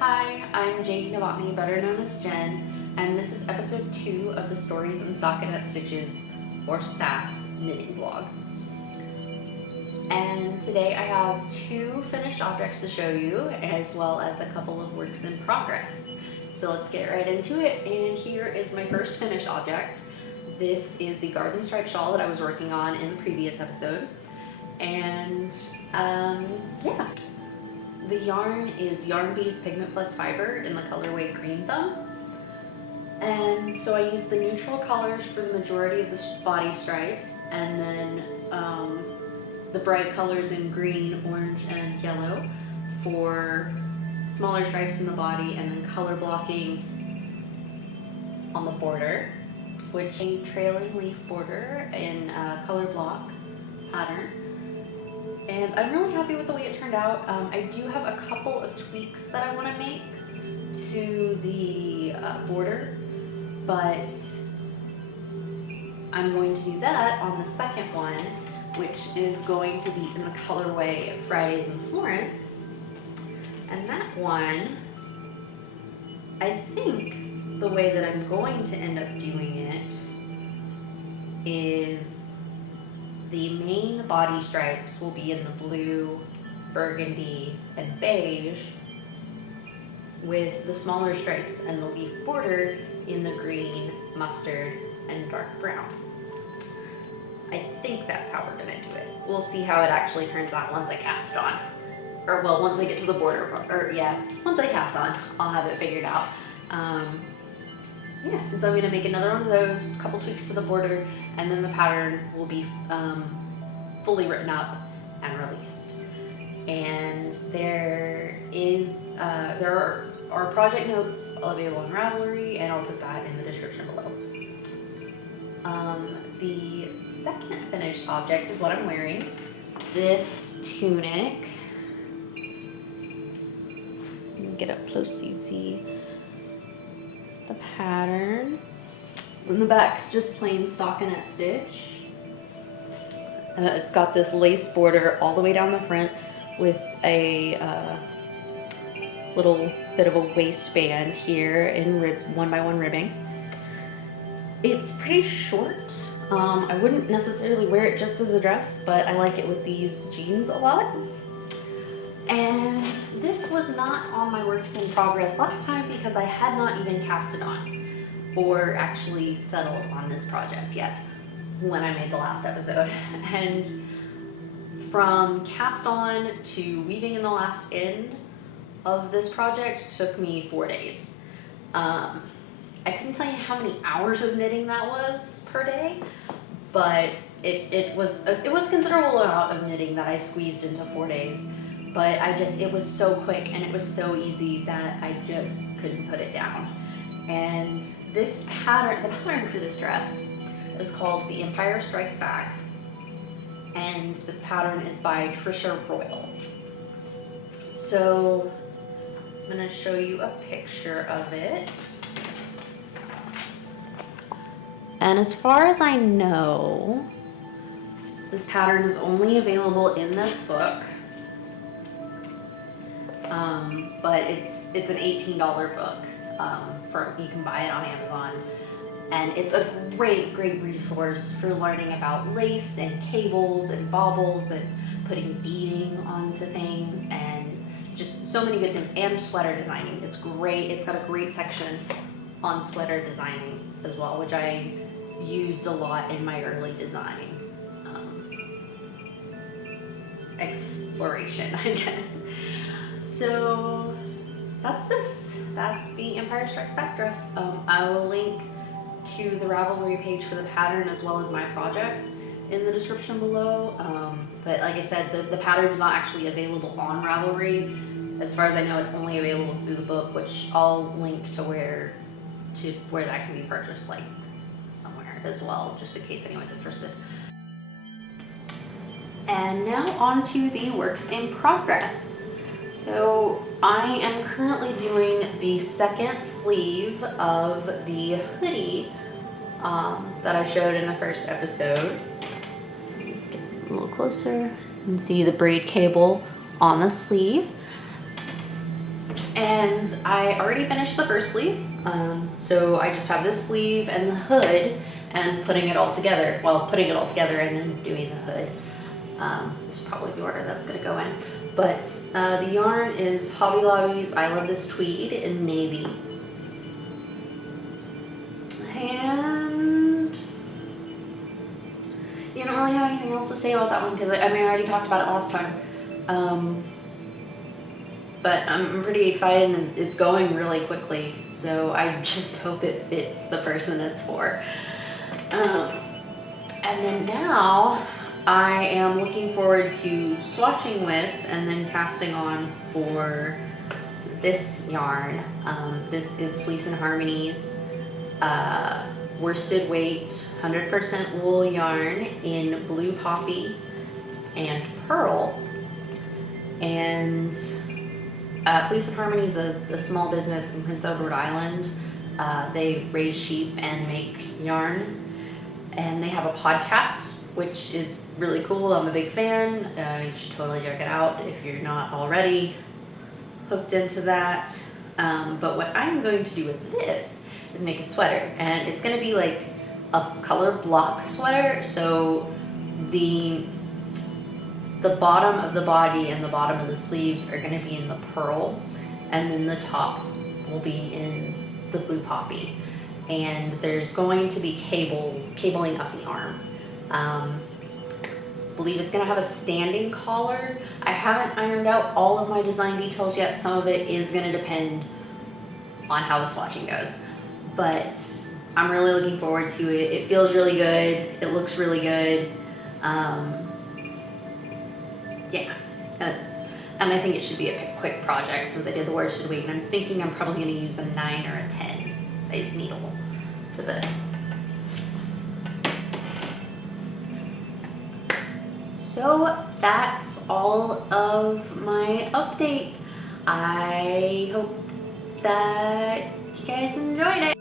Hi, I'm Jane Novotny, better known as Jen, and this is episode 2 of the Stories in Stockinette Stitches, or S.a.S. knitting blog. And today I have 2 finished objects to show you, as well as a couple of works in progress. So let's get right into it, and here is my first finished object. This is the garden stripe shawl that I was working on in the previous episode, and yeah. The yarn is Yarn Bees Pigment Plus Fiber in the colorway Green Thumb. And so I used the neutral colors for the majority of the body stripes, and then the bright colors in green, orange, and yellow for smaller stripes in the body, and then color blocking on the border, which is a trailing leaf border in a color block pattern. And I'm really happy with the way it turned out. I do have a couple of tweaks that I want to make to the border, but I'm going to do that on the second one, which is going to be in the colorway Fridays in Florence. And that one, I think the way that I'm going to end up doing it is the main body stripes will be in the blue, burgundy, and beige, with the smaller stripes and the leaf border in the green, mustard, and dark brown. I think that's how we're gonna do it. We'll see how it actually turns out once I cast it on. Or well, once I get to the border, or yeah, once I cast on, I'll have it figured out. Yeah, so I'm gonna make another one of those, a couple tweaks to the border, and then the pattern will be fully written up and released. And there are project notes available on Ravelry, and I'll put that in the description below. The second finished object is what I'm wearing. This tunic. Let me get up close so you can see the pattern. And the back's just plain stockinette stitch. It's got this lace border all the way down the front with a little bit of a waistband here in 1x1 ribbing. It's pretty short. I wouldn't necessarily wear it just as a dress, but I like it with these jeans a lot. And this was not on my works in progress last time because I had not even cast it on or actually settled on this project yet when I made the last episode. And from cast on to weaving in the last end of this project took me 4 days. I couldn't tell you how many hours of knitting that was per day, but it was a considerable amount of knitting that I squeezed into 4 days. But it was so quick and it was so easy that I just couldn't put it down. And this pattern, the pattern for this dress is called The Empire Strikes Back, and the pattern is by Trisha Royal. So I'm gonna show you a picture of it. And as far as I know, this pattern is only available in this book. But it's an $18 book. You can buy it on Amazon, and it's a great resource for learning about lace and cables and baubles and putting beading onto things and just so many good things, and sweater designing. It's great. It's got a great section on sweater designing as well, which I used a lot in my early design exploration, I guess. So that's the Empire Strikes Back dress. I will link to the Ravelry page for the pattern as well as my project in the description below. But like I said, the pattern is not actually available on Ravelry. As far as I know, it's only available through the book, which I'll link to where that can be purchased, like somewhere as well, just in case anyone's interested. And now on to the works in progress. So I am currently doing the second sleeve of the hoodie that I showed in the first episode. Get a little closer. You can see the braid cable on the sleeve. And I already finished the first sleeve, so I just have this sleeve and the hood and putting it all together. Well, putting it all together and then doing the hood is probably the order that's going to go in. But the yarn is Hobby Lobby's I Love This Tweed in navy. And you don't really have anything else to say about that one because I already talked about it last time. But I'm pretty excited and it's going really quickly. So I just hope it fits the person it's for. And then now I am looking forward to swatching with and then casting on for this yarn. This is Fleece and Harmony's worsted weight 100% wool yarn in blue poppy and pearl. And Fleece and Harmony is a small business in Prince Edward Island. They raise sheep and make yarn, and they have a podcast, which is really cool. I'm a big fan. You should totally check it out if you're not already hooked into that. But what I'm going to do with this is make a sweater, and it's going to be like a color block sweater. So the bottom of the body and the bottom of the sleeves are going to be in the pearl, and then the top will be in the blue poppy. And there's going to be cabling up the arm. I believe it's going to have a standing collar. I haven't ironed out all of my design details yet. Some of it is going to depend on how the swatching goes. But I'm really looking forward to it. It feels really good. It looks really good. Yeah, and I think it should be a quick project since I did the worsted weight, and I'm thinking I'm probably going to use a 9 or a 10 size needle for this. So that's all of my update. I hope that you guys enjoyed it.